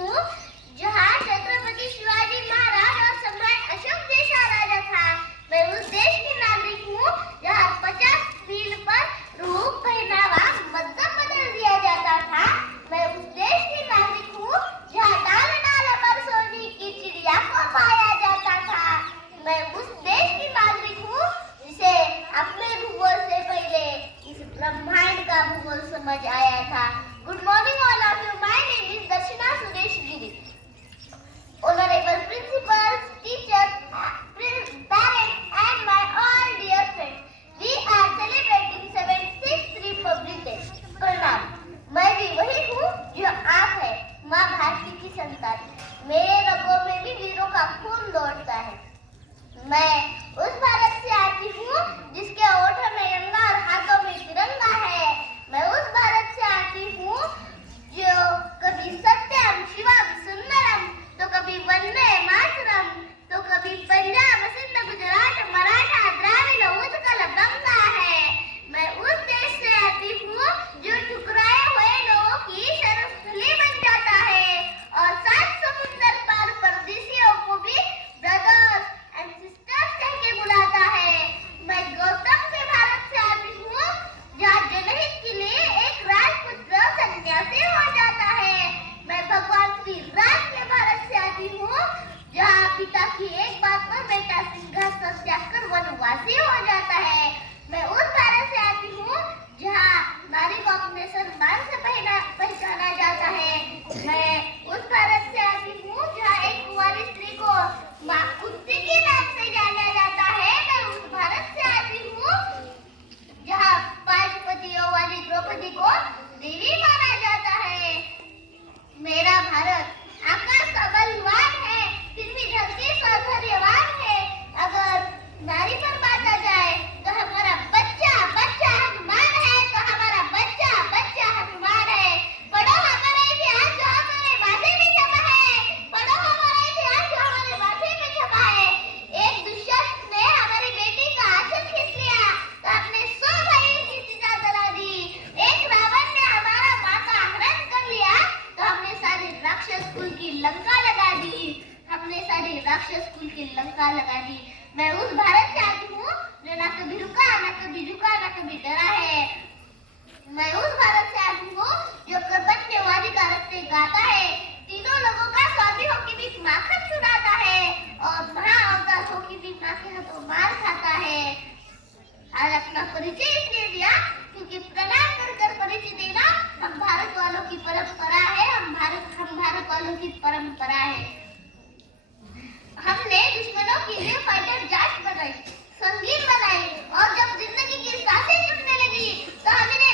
हूँ जहाँ छत्रपति शिवाजी महाराज और सम्राट अशोक जैसा राजा था। मैं उस देश की नागरिक हूँ जहाँ 50 मील पर रूप पहनावा मतलब बदल दिया जाता था। मैं उस देश की नागरिक हूँ जहाँ डाल डाल पर सोने की चिड़िया को पाया जाता था। मैं उस देश की नागरिक हूँ जिसे अपने भूगोल से पहले इस ब्रह्मांड का भूगोल समझ आया था। Good morning all of you. My name is Darshana Suresh Giri. Honorable principals, teachers, parents and my all dear friends, we are celebrating 76th Republic Day. प्रणाम। मैं भी वही हूँ जो आप है, माँ भारती की संतान। मेरे रगों में भी वीरों का खून दौड़ता है। मैं उस भारत से आती हूँ जिसके ओठों में रंगा और हाथों में तिरंगा है। मैं उस भारत से आती हूँ जो कभी सत्यम शिवम सुंदरम तो कभी वंदे मातरम तो कभी पंजाब सिंध गुजरात मराठा द्राविड़ उत्कल गंगा है। मैं उस देश से आती हूँ जो ठुकराए हुए लोगों की शरणस्थली बन जाता है और 7 समुंदर पार परदेशियों को भी ब्रदर्स एंड सिस्टर्स कह के बुलाता है। मैं गौतम के भारत से आती हूँ जहाँ जनहित के लिए एक राजपुत्र सन्यासी हो जाता है। मैं भगवान श्री राम के भारत से आती हूँ जहाँ पिता की एक बात पर बेटा सिंहासन त्याग कर वनवासी हो जाता है। मैं उस भारत से आती हूँ जहाँ नारी को अपने सम्मान से पहचाना जाता है। मैं उस भारत से आती हूँ जहाँ एक कुंवारी स्त्री को माँ कुत्ती के नाम से जाना जाता है। मैं उस भारत से आती हूँ जहाँ 5 पतियों वाली द्रौपदी को देवी माना जाता है। मेरा भारत आकाश का बलवान है, फिर भी धरती सौंदर्यवान है। अगर नारी पर बात आ जाए तो हमारा बच्चा बच्चा हनुमान है, तो हमारा बच्चा बच्चा हनुमान है। पढ़ो हमारा इतिहास जो हमारे माथे में छपा है, पढ़ो हमारा इतिहास जो हमारे माथे में छपा है। एक दुष्यंत ने हमारी बेटी का आंचल खींच लिया तो अपने 100 भाइयों की चिता जला दी। एक रावण ने हमारा माँ का हरण कर लिया तो हमने सारी राक्षस कुल की लंका लगा दी। मैं उस भारत से आती हूँ जो ना कभी रुका ना कभी झुका ना कभी डरा है। मैं उस भारत से आती हूँ जो कर्तव्यवादी का रस्ते गाता है, तीनों लोगों का स्वामियों के बीच माखन चुराता है और महाअवतारों के बीच माँ के हाथों मार खाता है। आज अपना परिचय इसलिए दिया क्योंकि प्रणाम कर कर परिचय देना हम भारत वालों की परंपरा है। हम भारत वालों की परंपरा है। हमने दुश्मनों के लिए फाइटर जेट बनाई, संगीत बनाई और जब जिंदगी की सांसें छूटने लगी तो हमने